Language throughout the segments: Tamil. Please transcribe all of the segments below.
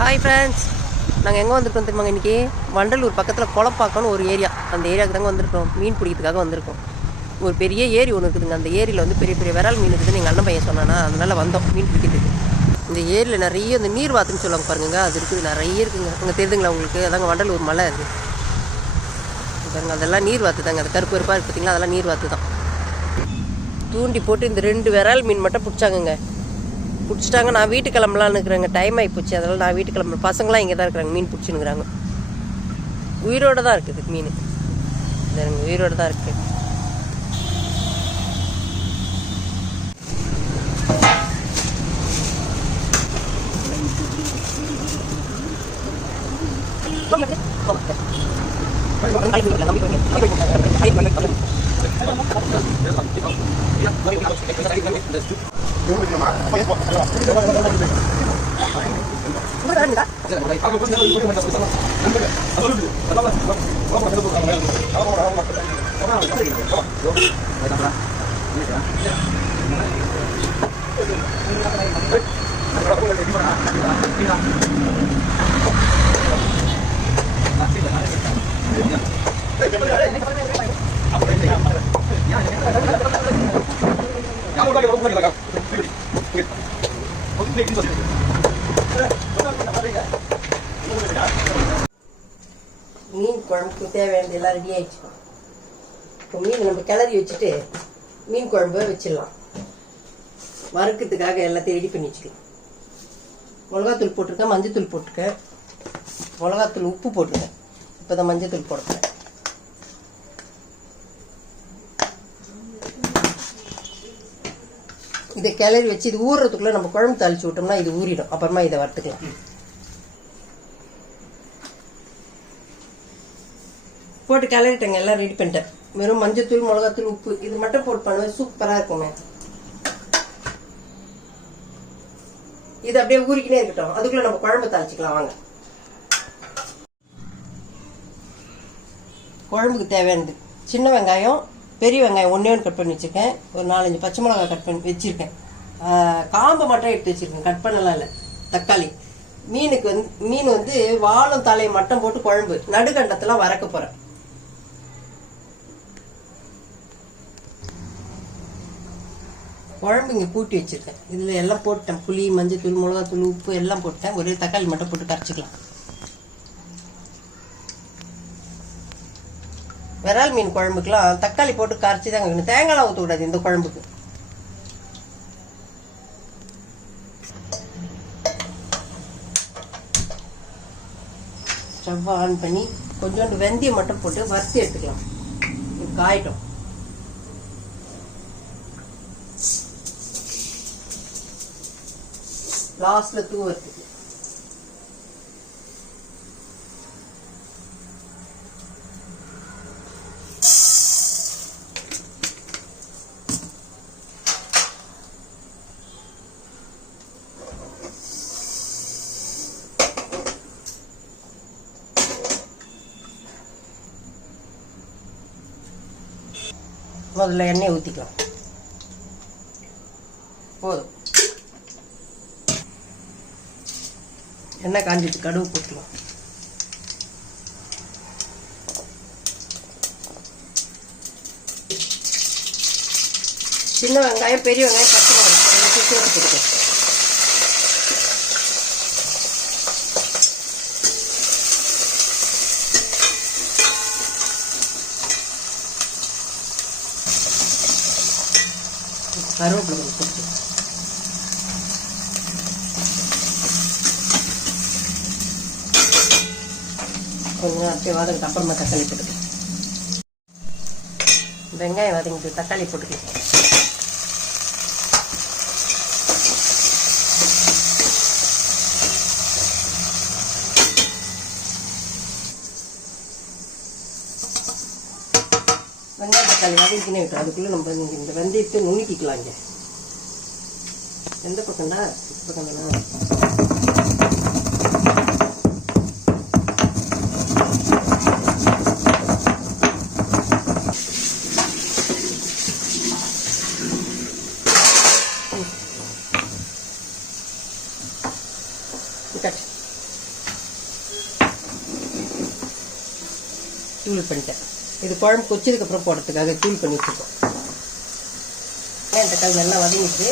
ஹாய் ஃப்ரெண்ட்ஸ் நாங்கள் எங்கே வந்திருக்கோம் தெரியுமாங்க இன்றைக்கி வண்டலூர் பக்கத்தில் கொலப்பாக்கம்னு ஒரு ஏரியா அந்த ஏரியாவுக்கு தாங்க வந்திருக்கோம். மீன் பிடிக்கிறதுக்காக வந்திருக்கோம். ஒரு பெரிய ஏரி ஒன்று இருக்குதுங்க. அந்த ஏரியில் வந்து பெரிய பெரிய விரால் மீன் இருக்குதுன்னு எங்கள் அண்ணன் பையன் சொன்னானா. அதனால் வந்தோம் மீன் பிடிக்கிறதுக்கு. இந்த ஏரியில் நிறைய இந்த நீர் வாத்துன்னு சொல்லுவாங்க பாருங்க. அது இருக்குது. நிறைய இருக்குதுங்க அங்கே தெரியுதுங்களா உங்களுக்கு? அதாங்க வண்டலூர் மலை அது. பாருங்க அதெல்லாம் நீர் வாத்து தாங்க. அது கருப்பு கருப்பாக இருக்கு பார்த்தீங்களா அதெல்லாம் நீர் வாத்து தான். தூண்டி போட்டு இந்த ரெண்டு விரால் மீன் மட்டும் பிடிச்சாங்கங்க. பிடிச்சிட்டாங்க. நான் வீட்டு கிளம்பலான்னு இருக்கிறேங்க. டைம் ஆகி போச்சு அதனால் நான் வீட்டு கிளம்பல பசங்களாம் இங்கே தான் இருக்கிறாங்க. மீன் பிடிச்சினுங்கிறாங்க உயிரோடு தான் இருக்குது மீன். உயிரோடு தான் இருக்குது 不会的，你的。மீன் குழம்புக்கு தேவையானது எல்லாம் ரெடி ஆயிடுச்சு இப்போ மீன் நம்ம கிளறி வச்சுட்டு மீன் குழம்பு வச்சிடலாம். வறுக்கிறதுக்காக எல்லாத்தையும் ரெடி பண்ணி வச்சுக்கலாம். மிளகாத்தூள் போட்டிருக்கேன் மஞ்சத்தூள் போட்டிருக்கேன். மிளகாத்தூள் உப்பு போட்டிருக்கேன். இப்போ தான் மஞ்சத்தூள் போட்டிருக்கேன் இதை கிளறி வச்சு இது ஊறுறதுக்குள்ள நம்ம குழம்பு தாளிச்சு விட்டோம்னா இது ஊறிடும். அப்புறமா இதை வறுத்துக்கலாம். போட்டு கிளறிட்டேங்க எல்லாம் ரெடி பண்ணிட்டேன். வெறும் மஞ்சத்தூள் மிளகாத்தூள் உப்பு இது மட்டும் போட்டு பண்ணுவேன். சூப்பராக இருக்குமே. இது அப்படியே ஊறிக்கினே இருக்கட்டும். அதுக்குள்ள நம்ம குழம்பு தாளிச்சிக்கலாம் வாங்க. குழம்புக்கு தேவையானது. சின்ன வெங்காயம் பெரிய வெங்காயம் ஒன்றே ஒன்று கட் பண்ணி வச்சுருக்கேன். ஒரு நாலஞ்சு பச்சை மிளகாய் கட் பண்ணி வச்சுருக்கேன். காம்பை மட்டும் எடுத்து வச்சுருக்கேன். கட் பண்ணலாம் இல்லை. தக்காளி. மீனுக்கு வந்து மீன் வந்து வாழும் தலையை மட்டும் போட்டு குழம்பு. நடுக்கண்டத்தெல்லாம் வறக்க போகிறேன் குழம்பு இங்கே கூட்டி வச்சுருக்கேன். இதில் எல்லாம் போட்டேன். புளி மஞ்சள் தூள் மிளகாத்தூள் உப்பு எல்லாம் போட்டேன். ஒரே தக்காளி மட்டும் போட்டு கரைச்சிக்கலாம். விரால் மீன் குழம்புக்குலாம் தக்காளி போட்டு கரைச்சி தாங்க வைக்கணும் தேங்காய்லாம் ஊற்றக்கூடாது இந்த குழம்புக்கு. ஸ்டவ் ஆன் பண்ணி கொஞ்சோண்டு வெந்தயம் மட்டும் போட்டு வறுத்து எடுத்துக்கலாம். காயிட்டோம். லாஸ்ட்ல தூவறதுக்கு. முதல்ல எண்ணெய் ஊற்றிக்கலாம் போதும். எண்ணெய் காஞ்சிட்டு கடுகு போட்டுருவோம் சின்ன வெங்காயம் பெரிய வெங்காயம் பச்சை மிளகாய் எல்லாத்தையும் சேர்த்து போட்டுக்கலாம். கருவேப்பிலை கொஞ்சம் கொஞ்ச நேரம் அப்படியே வதக்கிட்டு அப்புறமா தக்காளி போட்டுக்கலாம் வெங்காயம் வதங்கிட்டு தக்காளி போட்டுக்கலாம் வெங்காயம் தக்காளி வதங்கினே விட்டோம் அதுக்குள்ளே நம்ம இந்த வெந்தயத்தை நுணுக்கிக்கலாம் இங்கே. எந்த பக்கம்டா? பக்கம் தானே தூள் பண்ணிட்டேன். இது குழம்பு கொச்சதுக்கப்புறம் போடுறதுக்காக தூள் பண்ணி வச்சுருக்கோம். வெங்காயம் தக்காளி நல்லா வதங்கிட்டு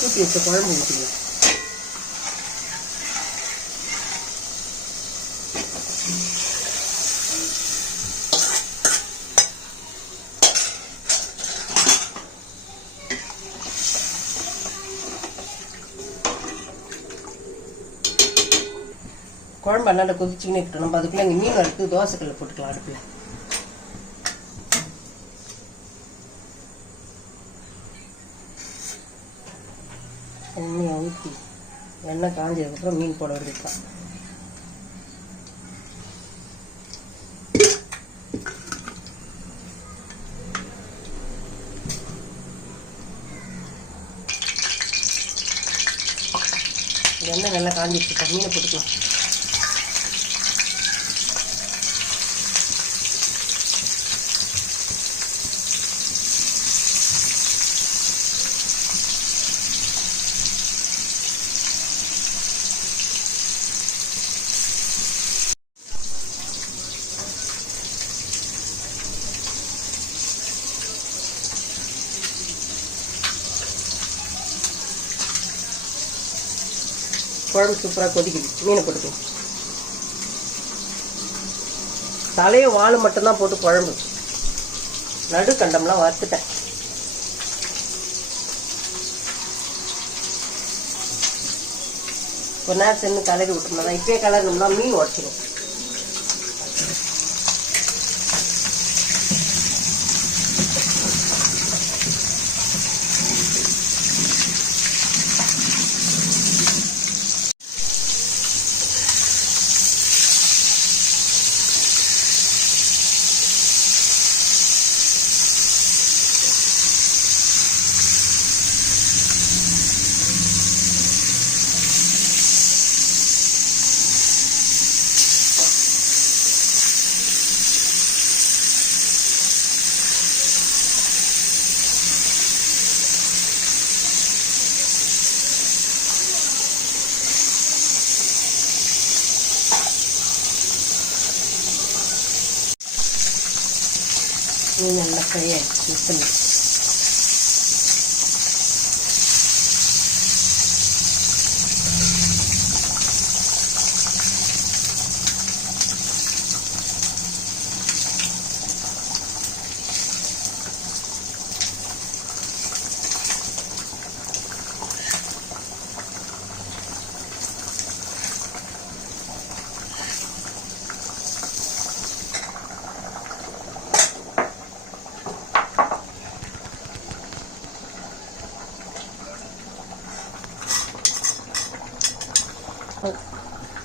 கூட்டி வச்ச குழம்பு ஊற்றிடுவோம் குழம்பு அண்ணாண்ட கொதிச்சுக்கின்னு இருக்கட்டும். நம்ம அதுக்குள்ளே இங்கே மீன் வறுத்து தோசைக்கல்ல போட்டுக்கலாம் அடுப்பில். எண்ணெயை ஊற்றி எண்ணெய் காஞ்சதுக்கப்புறம் மீன் போட வேண்டியதுதான். எண்ணெய் நல்லா காஞ்சிட்டு மீனை போட்டுக்கலாம். குழம்பு சூப்பராக கொதிக்குது. மீனை போட்டுக்கலாம் தலையை வாழை மட்டும்தான் போட்டு குழம்பு. நடு கண்டம்லாம் வறுத்துட்டேன். கொஞ்ச நேரம் சென்று கலரி விட்டோம்னா இப்பயே கலரணும்னா மீன் உடச்சிடும் மீன் நல்லா ஃப்ரை ஆகிடுச்சு மிக்ஸ் பண்ணி.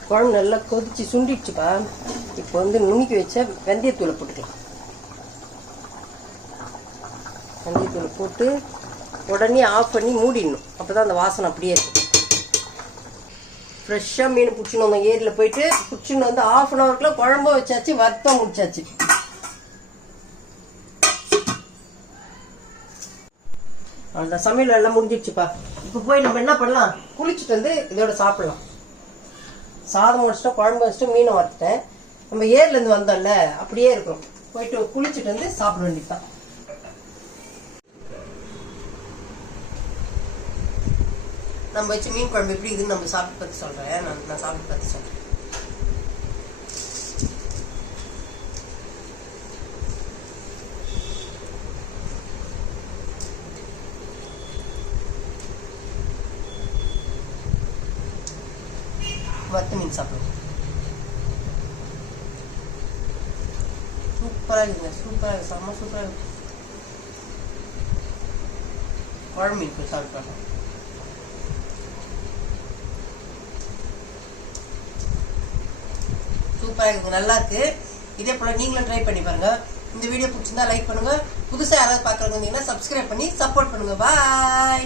குழம்பு நல்லா கொதிச்சு சுண்டிடுச்சுப்பா இப்போ வந்து நுணுக்கி வச்ச வெந்தயத்தூளை போட்டுக்கலாம். வெந்தயத்தூளை போட்டு உடனே ஆஃப் பண்ணி மூடிடணும். அப்போ தான் அந்த வாசனை அப்படியே இருக்கும். ஃப்ரெஷ்ஷாக மீன் பிடிச்சின்னு வந்தோம். ஏரியில் போயிட்டு பிடிச்சின்னு வந்து ஆஃப் அன் ஹவருக்குள்ள குழம்பும் வச்சாச்சு வறுத்தம் முடிச்சாச்சு. அந்த சமையல் எல்லாம் முடிஞ்சிடுச்சுப்பா. இப்போ போய் நம்ம என்ன பண்ணலாம்? குளிச்சுட்டு வந்து இதோட சாப்பிடலாம். சாதம் வச்சுட்டோம் குழம்பு வச்சுட்டு மீனை வறுத்துட்டேன். நம்ம ஏர்லேருந்து வந்தோம்ல அப்படியே இருக்கும். போயிட்டு குளிச்சுட்டு வந்து சாப்பிட வேண்டியதுதான். நம்ம வச்சு மீன் குழம்பு எப்படி இதுன்னு நம்ம சாப்பிட்டு பற்றி சொல்கிறேன் நான் நான் சாப்பிட்டு பார்த்து சொல்கிறேன் வறுத்த மீன் சாப்பிடுவோம் சூப்பராக இருக்குங்க சூப்பராக இருக்கு செம்ம சூப்பராக இருக்கு குழம்பு மீன் போய் சாப்பிட்டு சூப்பராக இருக்குது நல்லா இருக்கு இதே போல நீங்களும் ட்ரை பண்ணி பாருங்க இந்த வீடியோ பிடிச்சிருந்தா லைக் பண்ணுங்க புதுசாக யாராவது பார்க்குறவங்க இருந்தீங்கன்னா சப்ஸ்கிரைப் பண்ணி சப்போர்ட் பண்ணுங்க பாய்